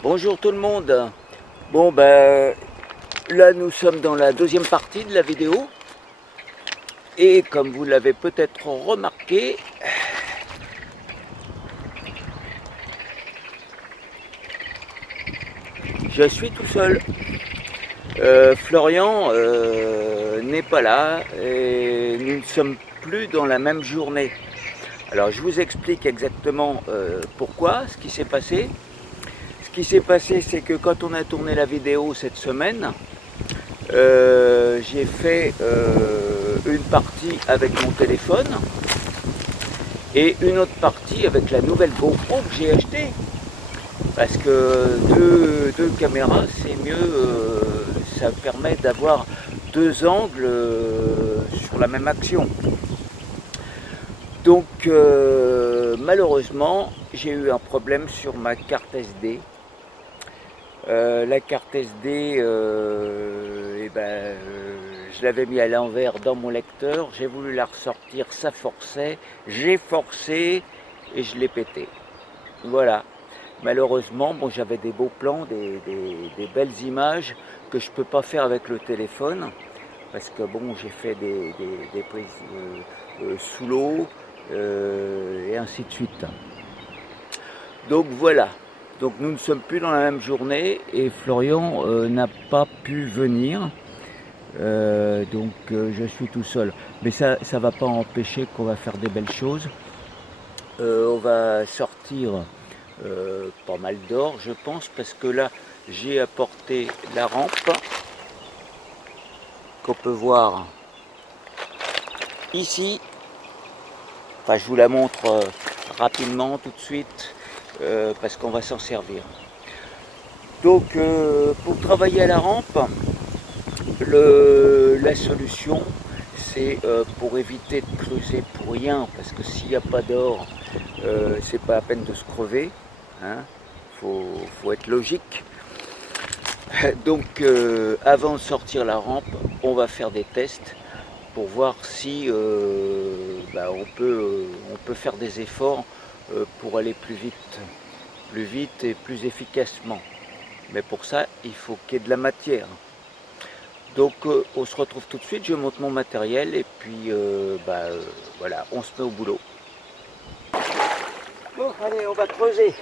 Bonjour tout le monde. Bon ben là nous sommes dans la deuxième partie de la vidéo. Et comme vous l'avez peut-être remarqué, je suis tout seul. Florian n'est pas là et nous ne sommes plus dans la même journée. Alors je vous explique exactement pourquoi, ce qui s'est passé. Ce qui s'est passé, c'est que quand on a tourné la vidéo cette semaine, j'ai fait une partie avec mon téléphone et une autre partie avec la nouvelle GoPro que j'ai achetée. Parce que deux caméras, c'est mieux, ça permet d'avoir deux angles sur la même action. Donc malheureusement, j'ai eu un problème sur ma carte SD. La carte SD, je l'avais mis à l'envers dans mon lecteur, j'ai voulu la ressortir, ça forçait, j'ai forcé et je l'ai pété. Voilà. Malheureusement, bon, j'avais des beaux plans, des belles images que je ne peux pas faire avec le téléphone parce que bon, j'ai fait des prises sous l'eau et ainsi de suite. Donc voilà. Donc nous ne sommes plus dans la même journée et Florian n'a pas pu venir. Je suis tout seul. Mais ça ne va pas empêcher qu'on va faire des belles choses. On va sortir pas mal d'or, je pense, parce que là, j'ai apporté la rampe qu'on peut voir ici. Enfin, je vous la montre rapidement tout de suite parce qu'on va s'en servir. Donc, pour travailler à la rampe, la solution, c'est pour éviter de creuser pour rien, parce que s'il n'y a pas d'or, c'est pas la peine de se crever. Hein, faut être logique. Donc avant de sortir la rampe, on va faire des tests pour voir si on peut faire des efforts pour aller plus vite et plus efficacement. Mais pour ça, il faut qu'il y ait de la matière. Donc on se retrouve tout de suite, je monte mon matériel et puis voilà, on se met au boulot. Bon, allez, on va creuser.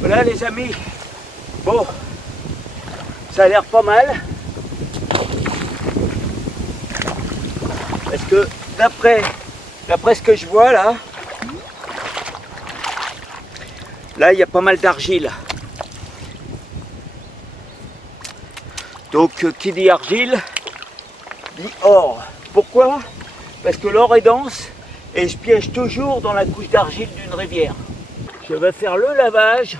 Voilà les amis, bon, ça a l'air pas mal, parce que d'après ce que je vois là, il y a pas mal d'argile. Donc qui dit argile, dit or. Pourquoi? Parce que l'or est dense et je piège toujours dans la couche d'argile d'une rivière. Je vais faire le lavage.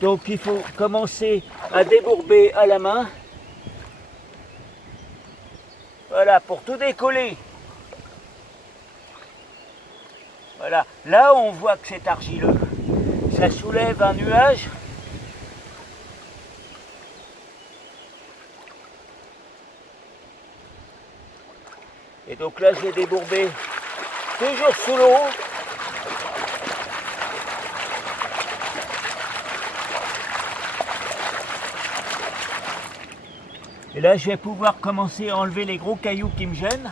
Donc il faut commencer à débourber à la main Voilà, pour tout décoller. Voilà, là on voit que c'est argileux. Ça soulève un nuage. Et donc là, j'ai débourbé toujours sous l'eau. Et là, je vais pouvoir commencer à enlever les gros cailloux qui me gênent.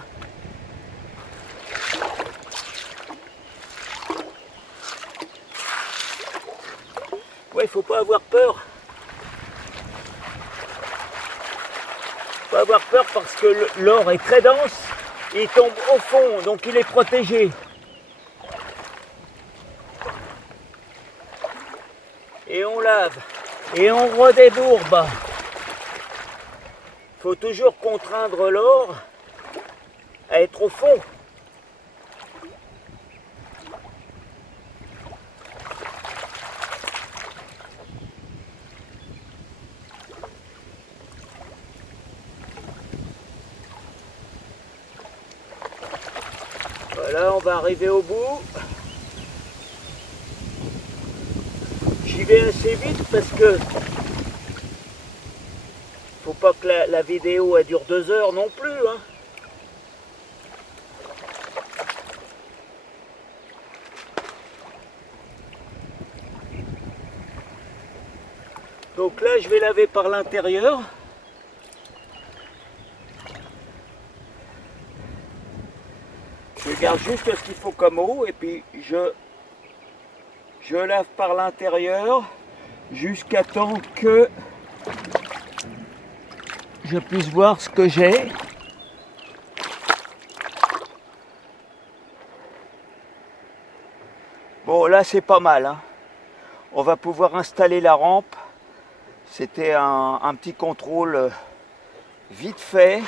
Ouais, il faut pas avoir peur. Faut pas avoir peur parce que l'or est très dense. Il tombe au fond, donc il est protégé. Et on lave. Et on redébourbe. Il faut toujours contraindre l'or à être au fond. Voilà, on va arriver au bout. J'y vais assez vite parce que faut pas que la vidéo elle dure 2 heures non plus. Hein. Donc là, je vais laver par l'intérieur. Je garde juste ce qu'il faut comme eau et puis je lave par l'intérieur jusqu'à temps que je puisse voir ce que j'ai. Bon, là c'est pas mal. Hein. On va pouvoir installer la rampe. C'était un petit contrôle vite fait.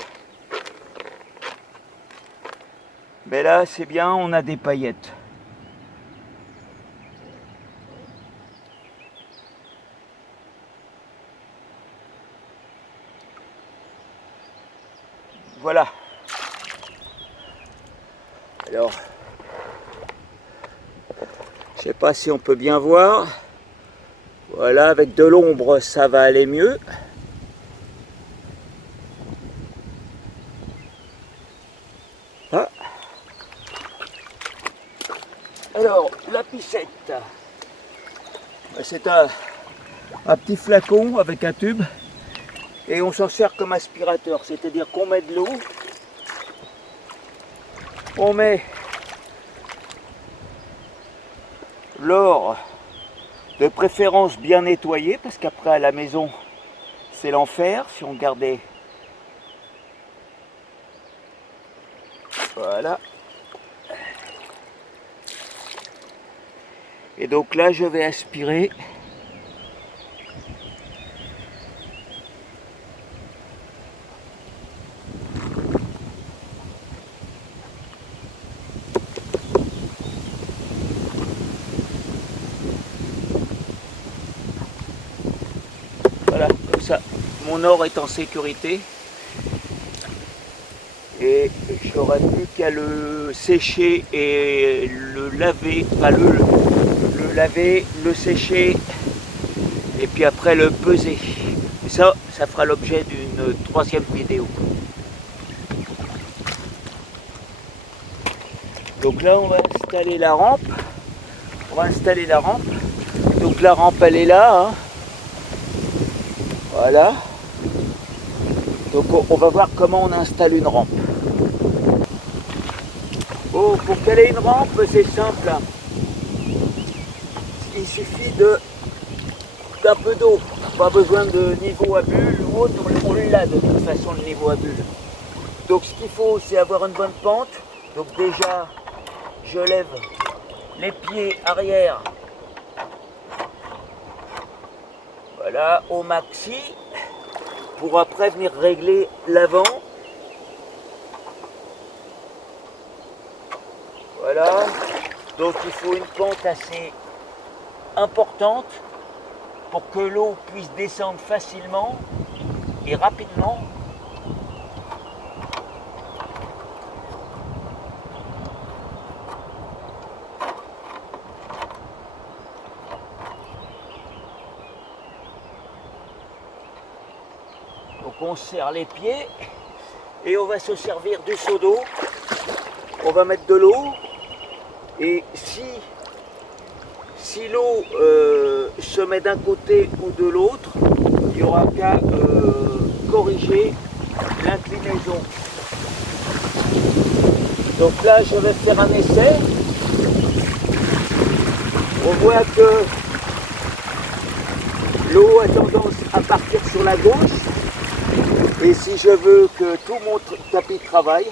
Mais là c'est bien, on a des paillettes. Voilà. Alors, je sais pas si on peut bien voir. Voilà, avec de l'ombre, ça va aller mieux. Ah. Alors, la piscette. C'est un petit flacon avec un tube. Et on s'en sert comme aspirateur. C'est-à-dire qu'on met de l'eau. On met l'or, de préférence bien nettoyé, parce qu'après à la maison, c'est l'enfer si on gardait. Voilà. Et donc là, je vais aspirer. Voilà, comme ça, mon or est en sécurité. Et j'aurai plus qu'à le sécher et le laver, enfin le laver, le sécher et puis après le peser. Et ça fera l'objet d'une 3e vidéo. Donc là on va installer la rampe. Donc la rampe elle est là. Hein. Voilà. Donc on va voir comment on installe une rampe. Oh, pour caler une rampe, c'est simple. Il suffit d'un peu d'eau. Pas besoin de niveau à bulle ou autre, on l'a de toute façon le niveau à bulle. Donc ce qu'il faut, c'est avoir une bonne pente. Donc déjà, je lève les pieds arrière. Voilà, au maxi. Pour après venir régler l'avant. Voilà. Donc il faut une pente assez importante pour que l'eau puisse descendre facilement et rapidement. on serre les pieds et on va se servir du seau d'eau. On va mettre de l'eau et si l'eau se met d'un côté ou de l'autre, il n'y aura qu'à corriger l'inclinaison. Donc là, je vais faire un essai. On voit que l'eau a tendance à partir sur la gauche. Et si je veux que tout mon tapis travaille,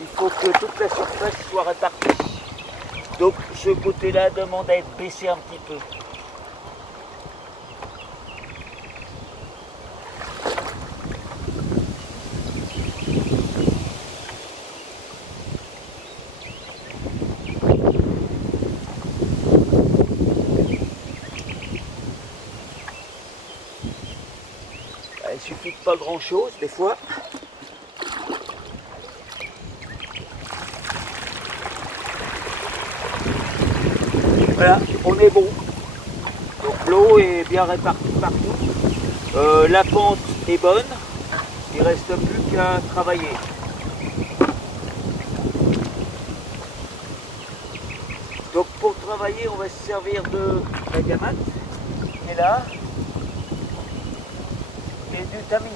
il faut que toute la surface soit répartie. Donc ce côté-là demande à être baissé un petit peu. Il suffit de pas grand-chose des fois. Voilà, on est bon. Donc l'eau est bien répartie partout. La pente est bonne. Il ne reste plus qu'à travailler. Donc pour travailler, on va se servir de la gamate qui est là et du tamis.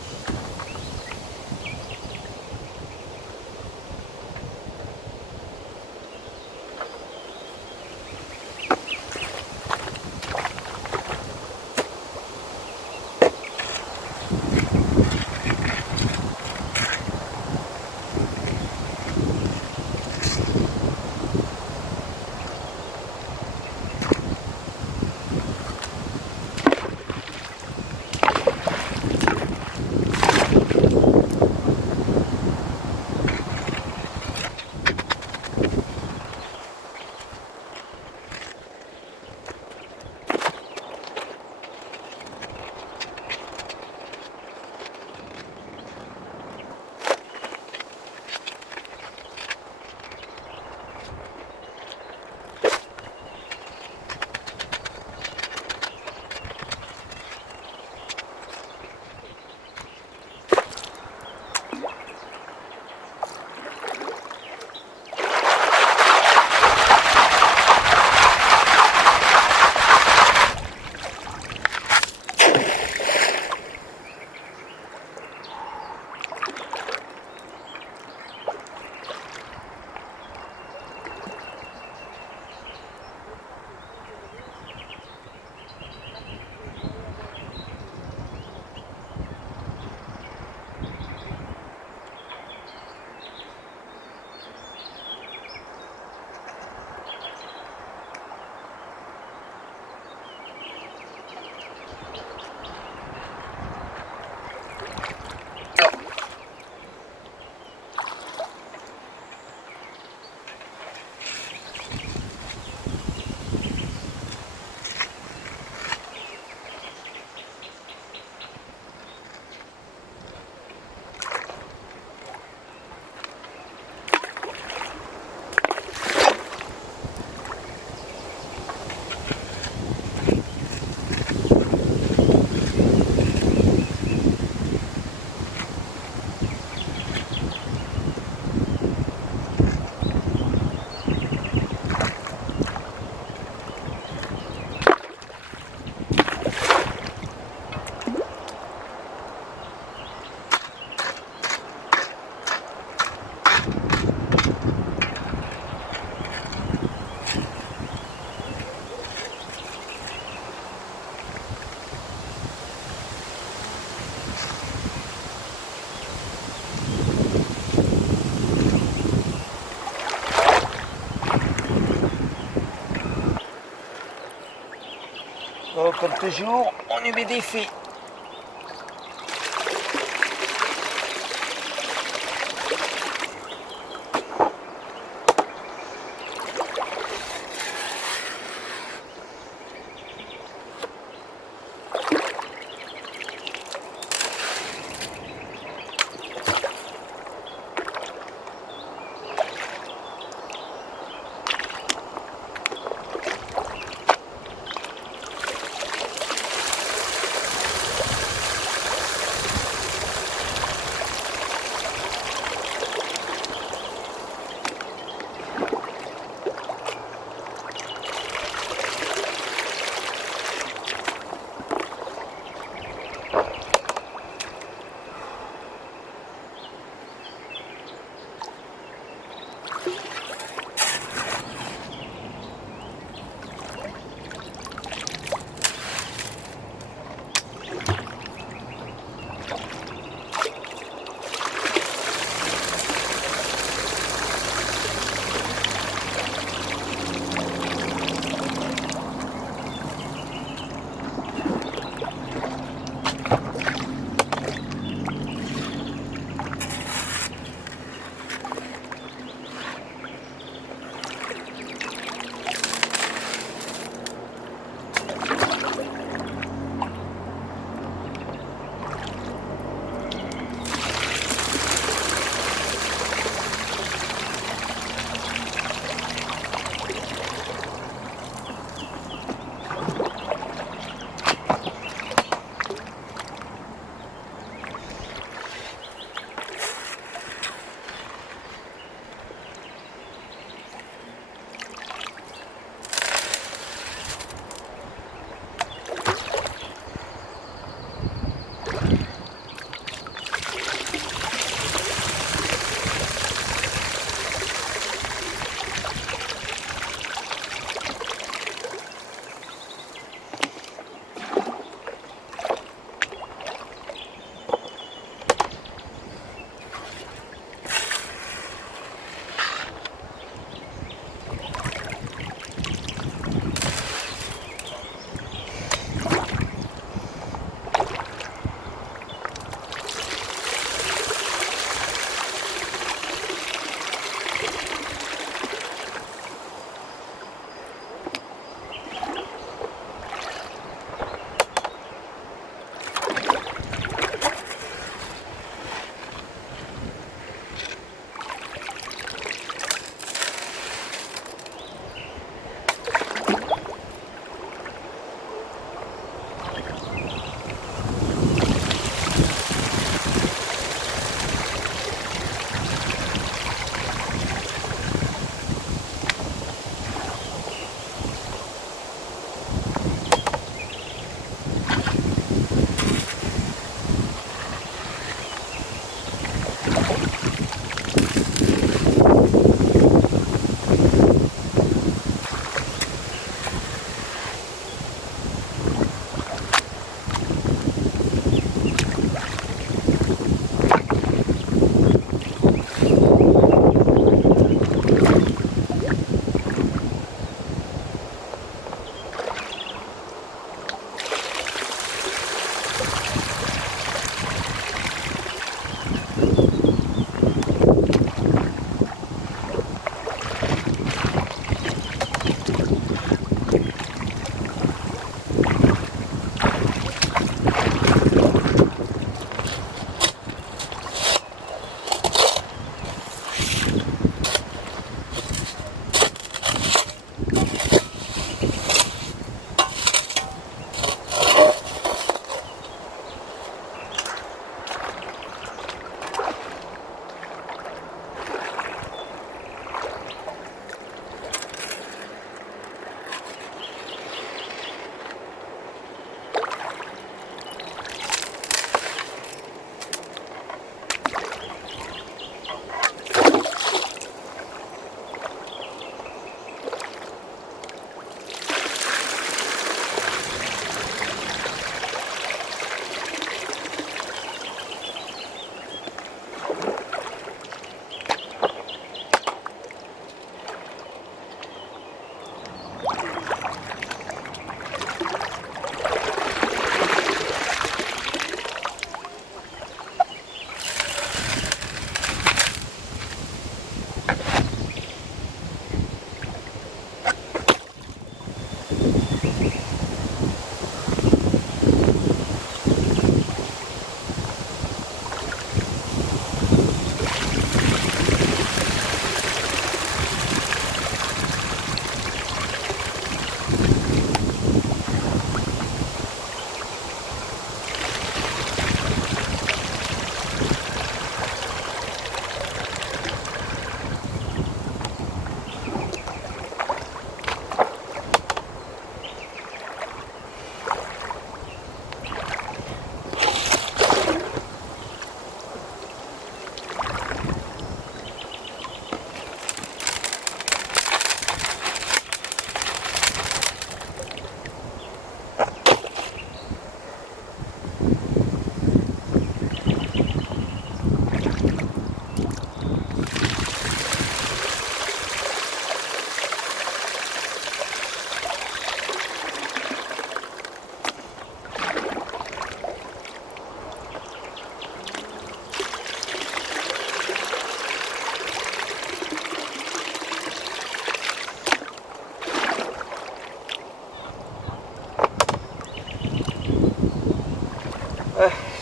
Comme toujours, on humidifie.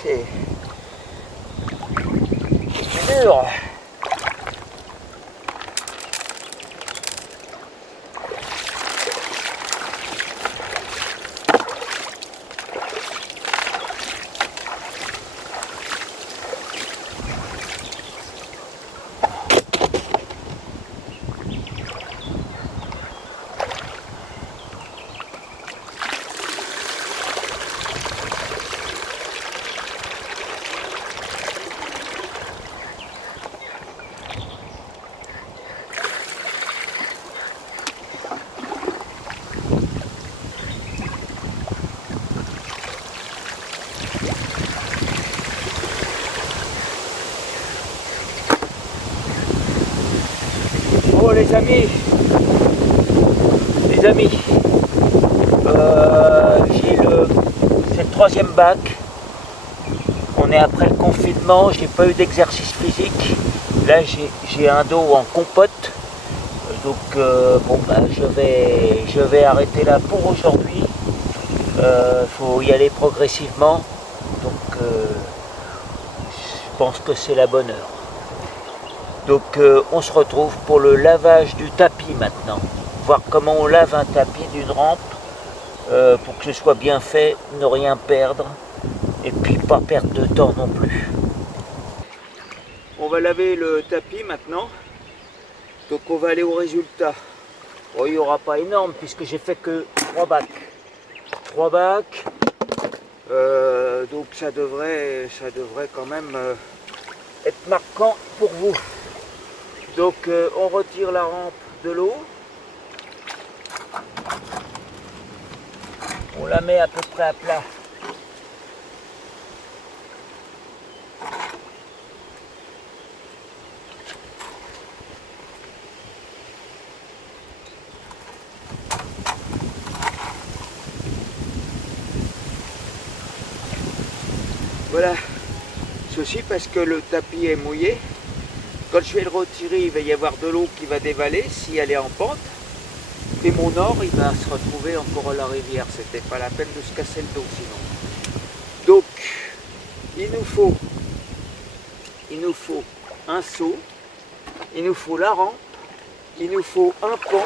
C'est dur. Bon les amis, c'est le troisième bac. On est après le confinement, j'ai pas eu d'exercice physique. Là j'ai un dos en compote. Donc bon bah, je vais arrêter là pour aujourd'hui. Faut y aller progressivement. Donc je pense que c'est la bonne heure. Donc on se retrouve pour le lavage du tapis maintenant. Voir comment on lave un tapis d'une rampe pour que ce soit bien fait, ne rien perdre et puis pas perdre de temps non plus. On va laver le tapis maintenant. Donc on va aller au résultat. Bon, il n'y aura pas énorme puisque j'ai fait que 3 bacs. 3 bacs. Donc ça devrait quand même être marquant pour vous. Donc on retire la rampe de l'eau. On la met à peu près à plat. Voilà, ceci parce que le tapis est mouillé. Quand je vais le retirer, il va y avoir de l'eau qui va dévaler si elle est en pente. Et mon or, il va se retrouver encore à la rivière. C'était pas la peine de se casser le dos sinon. Donc, il nous faut un seau, il nous faut la rampe, il nous faut un pan.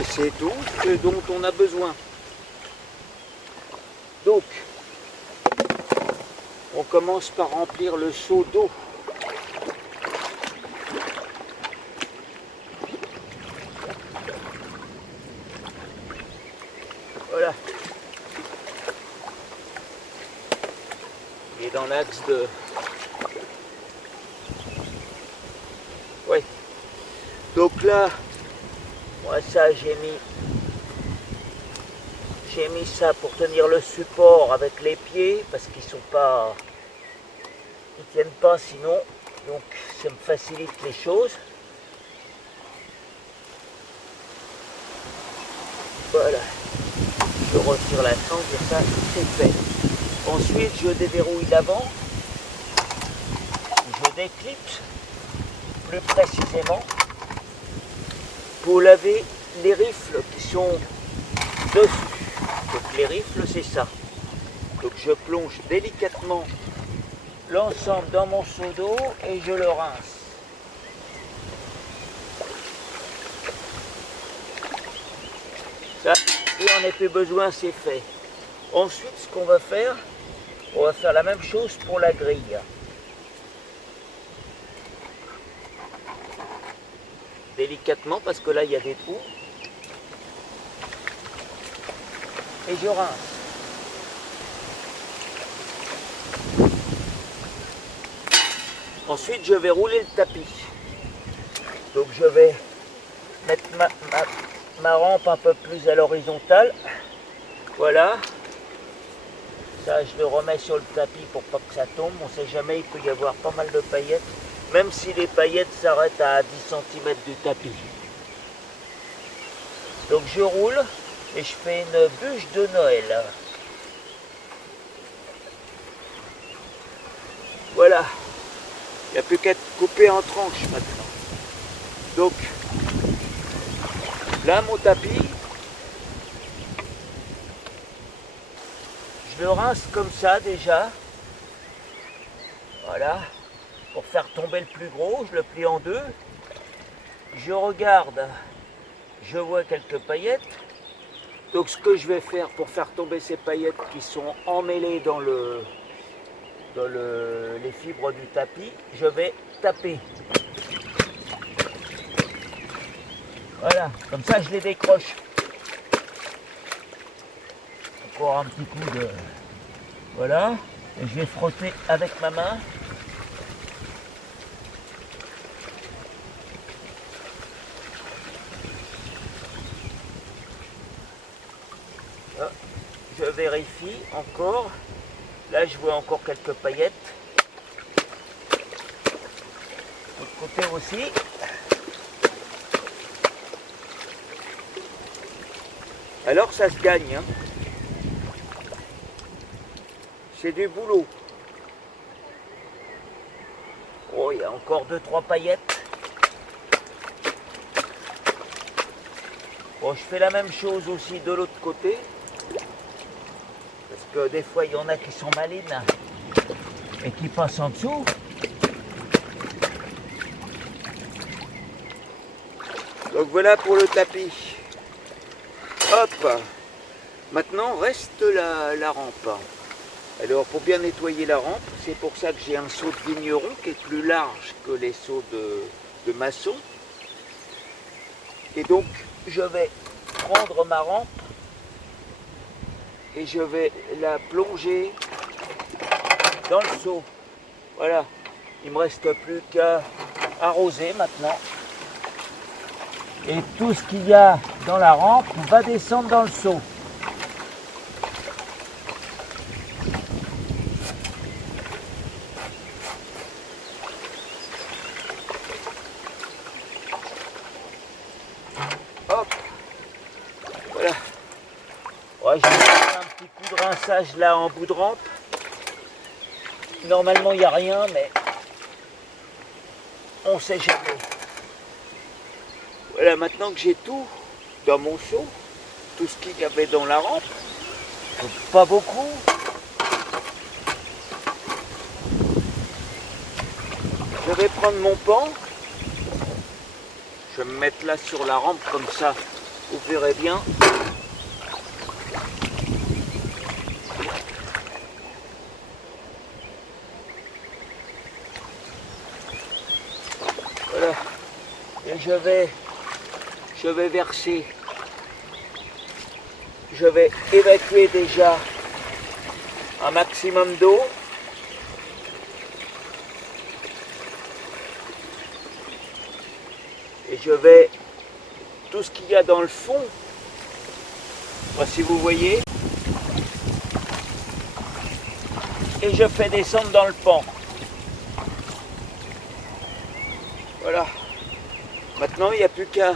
Et c'est tout ce dont on a besoin. Donc, on commence par remplir le seau d'eau. Voilà. Il est dans l'axe de... Oui. Donc là, moi ça j'ai mis ça pour tenir le support avec les pieds parce qu'ils sont pas... Ils tiennent pas sinon. Donc ça me facilite les choses. Voilà. Je retire la sangle et ça c'est fait. Ensuite je déverrouille l'avant. Je déclipse plus précisément pour laver les rifles qui sont dessus. Donc les rifles c'est ça. Donc je plonge délicatement l'ensemble dans mon seau d'eau et je le rince. Ça, il n'en a plus besoin, c'est fait. Ensuite, ce qu'on va faire, on va faire la même chose pour la grille. Délicatement, parce que là, il y a des trous. Et je rince. Ensuite, je vais rouler le tapis. Donc, je vais mettre ma rampe un peu plus à l'horizontale. Voilà. Ça, je le remets sur le tapis pour pas que ça tombe. On ne sait jamais, il peut y avoir pas mal de paillettes. Même si les paillettes s'arrêtent à 10 cm du tapis. Donc, je roule et je fais une bûche de Noël. Voilà. Il n'y a plus qu'à être coupé en tranches maintenant. Donc, là, mon tapis, je le rince comme ça déjà. Voilà. Pour faire tomber le plus gros, je le plie en deux. Je regarde, je vois quelques paillettes. Donc, ce que je vais faire pour faire tomber ces paillettes qui sont emmêlées dans les fibres du tapis, je vais taper. Voilà, comme ça je les décroche. Encore un petit coup de... Voilà, et je vais frotter avec ma main. Là, je vérifie encore. Là, je vois encore quelques paillettes. De l'autre côté aussi. Alors, ça se gagne. Hein. C'est du boulot. Oh, il y a encore 2-3 paillettes. Bon, je fais la même chose aussi de l'autre côté. Parce que des fois, il y en a qui sont malines et qui passent en dessous. Donc voilà pour le tapis. Hop. Maintenant, reste la rampe. Alors, pour bien nettoyer la rampe, c'est pour ça que j'ai un seau de vigneron qui est plus large que les seaux de maçon. Et donc, je vais prendre ma rampe et je vais la plonger dans le seau. Voilà, il me reste plus qu'à arroser maintenant. Et tout ce qu'il y a dans la rampe va descendre dans le seau. Hop, voilà. Ouais, je vais faire un petit coup de rinçage là en bout de rampe. Normalement il n'y a rien, mais on sait jamais. Voilà, maintenant que j'ai tout dans mon seau, tout ce qu'il y avait dans la rampe, pas beaucoup. Je vais prendre mon pan, je vais me mettre là sur la rampe comme ça, vous verrez bien. Voilà, et je vais verser, je vais évacuer déjà un maximum d'eau. Et je vais, tout ce qu'il y a dans le fond, si vous voyez, et je fais descendre dans le pan. Voilà. Maintenant, il n'y a plus qu'à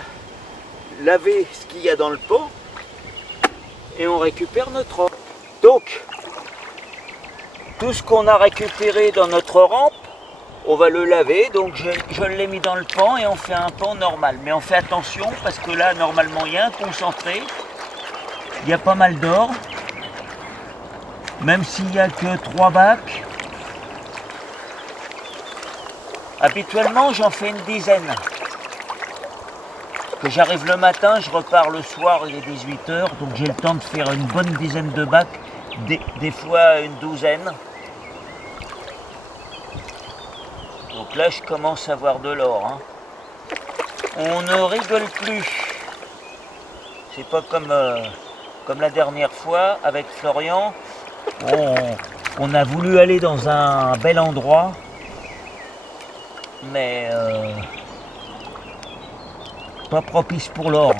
laver ce qu'il y a dans le pan et on récupère notre rampe. Donc, tout ce qu'on a récupéré dans notre rampe, on va le laver. Donc, je l'ai mis dans le pan et on fait un pan normal. Mais on fait attention parce que là, normalement, il y a un concentré. Il y a pas mal d'or. Même s'il n'y a que 3 bacs. Habituellement, j'en fais une dizaine. Que j'arrive le matin, je repars le soir, il est 18 h, donc j'ai le temps de faire une bonne dizaine de bacs, des fois une douzaine. Donc là, je commence à voir de l'or. Hein. On ne rigole plus. C'est pas comme la dernière fois avec Florian. On a voulu aller dans un bel endroit, mais pas propice pour l'or.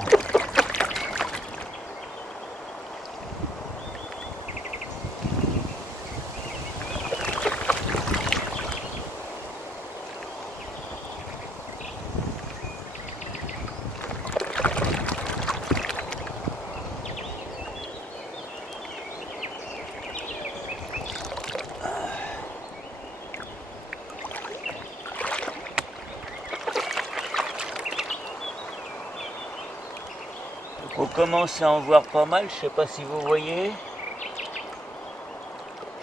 On commence à en voir pas mal, je ne sais pas si vous voyez.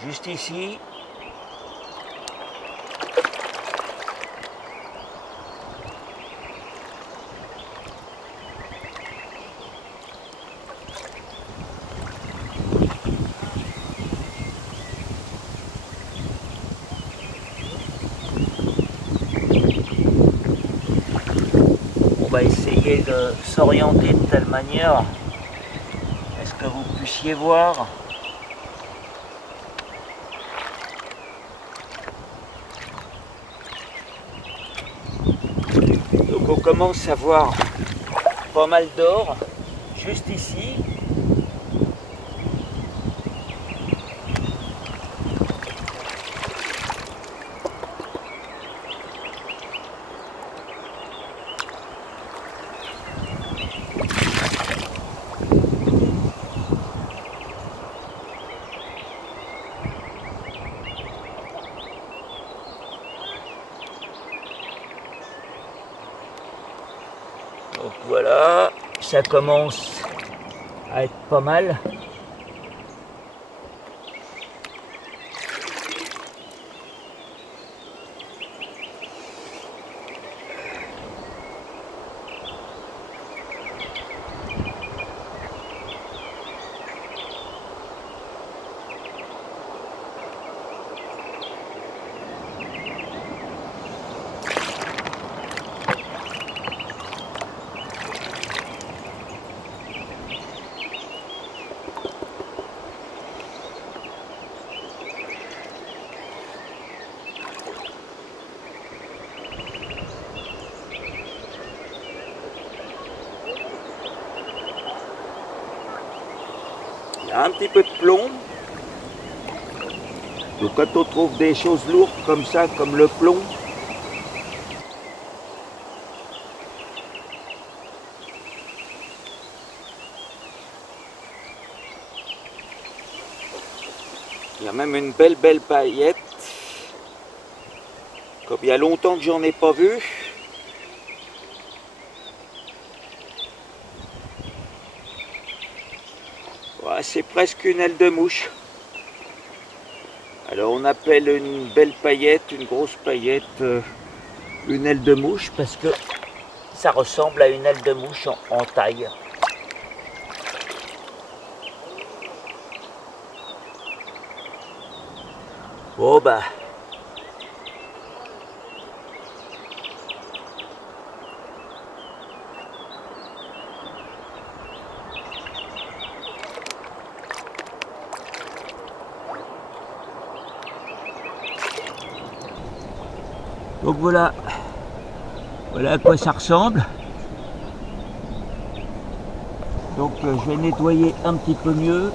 Juste ici. On va essayer de s'orienter de telle manière à ce que vous puissiez voir. Donc on commence à voir pas mal d'or juste ici. Donc voilà, ça commence à être pas mal. un petit peu de plomb. Donc quand on trouve des choses lourdes comme ça, comme le plomb, il y a même une belle paillette. Comme il y a longtemps que j'en ai pas vu. Ouais, c'est presque une aile de mouche. Alors on appelle une belle paillette, une grosse paillette, une aile de mouche parce que ça ressemble à une aile de mouche en taille. Bon bah. Donc voilà à quoi ça ressemble. Donc je vais nettoyer un petit peu mieux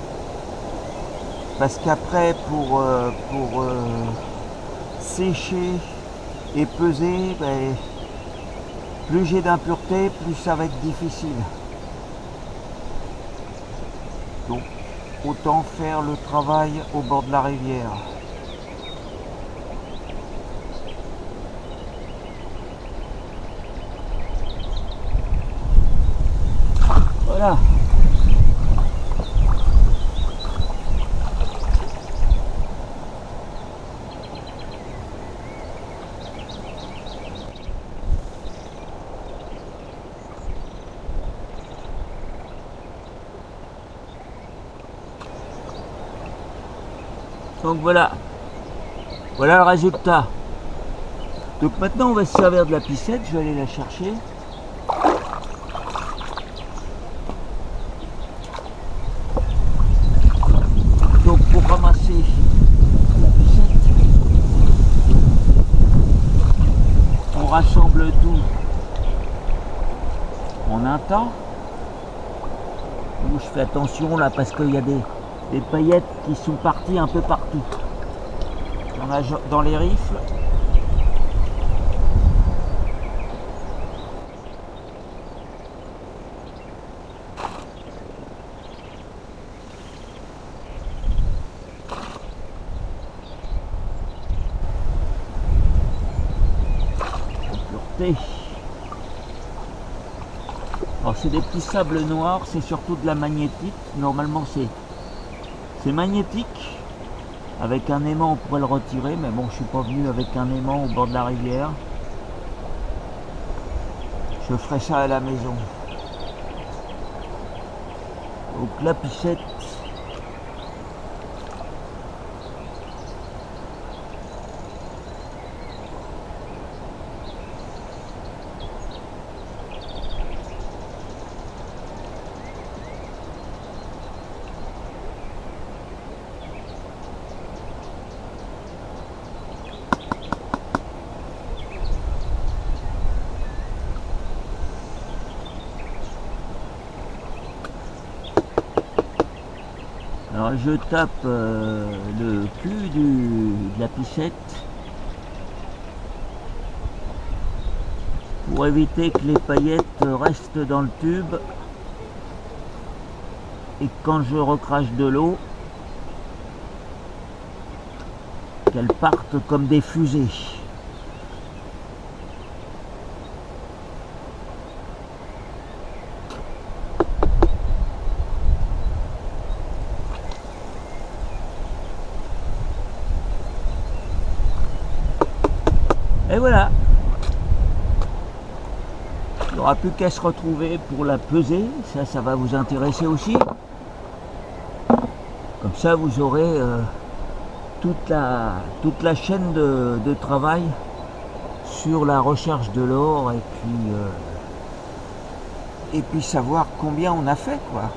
parce qu'après pour sécher et peser, ben, plus j'ai d'impuretés, plus ça va être difficile. Donc autant faire le travail au bord de la rivière. Voilà. Donc voilà le résultat. Donc maintenant on va se servir de la piscette, je vais aller la chercher. Donc pour ramasser la piscette, on rassemble tout en un temps. Où je fais attention là parce qu'il y a des paillettes qui sont parties un peu partout. Dans les rifles. Pureté. Alors c'est des petits sables noirs, c'est surtout de la magnétite. Normalement c'est magnétique. Avec un aimant on pourrait le retirer, mais bon je suis pas venu avec un aimant au bord de la rivière. Je ferai ça à la maison. Donc la piscette. Alors je tape le cul de la piscette pour éviter que les paillettes restent dans le tube et que quand je recrache de l'eau, qu'elles partent comme des fusées. Et voilà. Il n'y aura plus qu'à se retrouver pour la peser. Ça va vous intéresser aussi. Comme ça, vous aurez toute la chaîne de travail sur la recherche de l'or et puis savoir combien on a fait, quoi.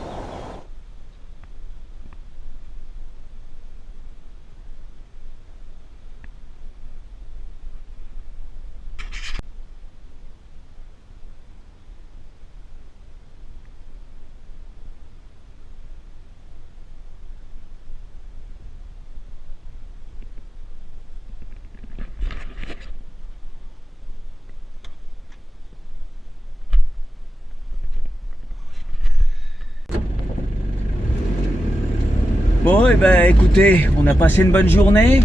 Bon, et ben écoutez, on a passé une bonne journée.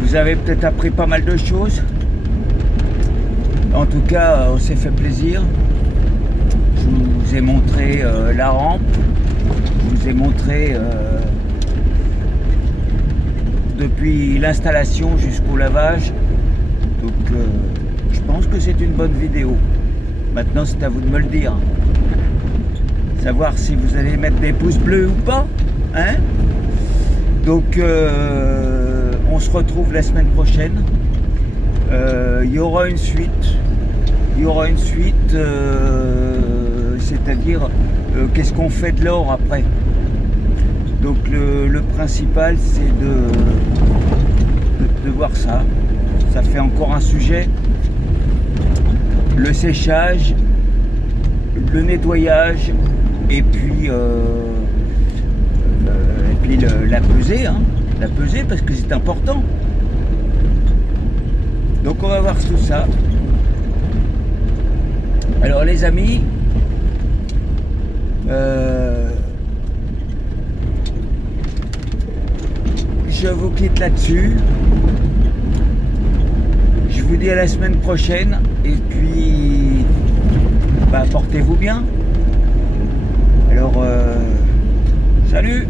Vous avez peut-être appris pas mal de choses. En tout cas, on s'est fait plaisir. Je vous ai montré la rampe. Je vous ai montré depuis l'installation jusqu'au lavage. Donc je pense que c'est une bonne vidéo. Maintenant, c'est à vous de me le dire. Savoir si vous allez mettre des pouces bleus ou pas. Hein? Donc on se retrouve la semaine prochaine. Il y aura une suite. Il y aura une suite, c'est-à-dire qu'est-ce qu'on fait de l'or après. Donc le principal, c'est de voir ça. Ça fait encore un sujet. Le séchage, le nettoyage, et puis la pesée, hein. La pesée parce que c'est important. Donc on va voir tout ça. Alors les amis, je vous quitte là-dessus. Je vous dis à la semaine prochaine et puis portez-vous bien. Alors salut.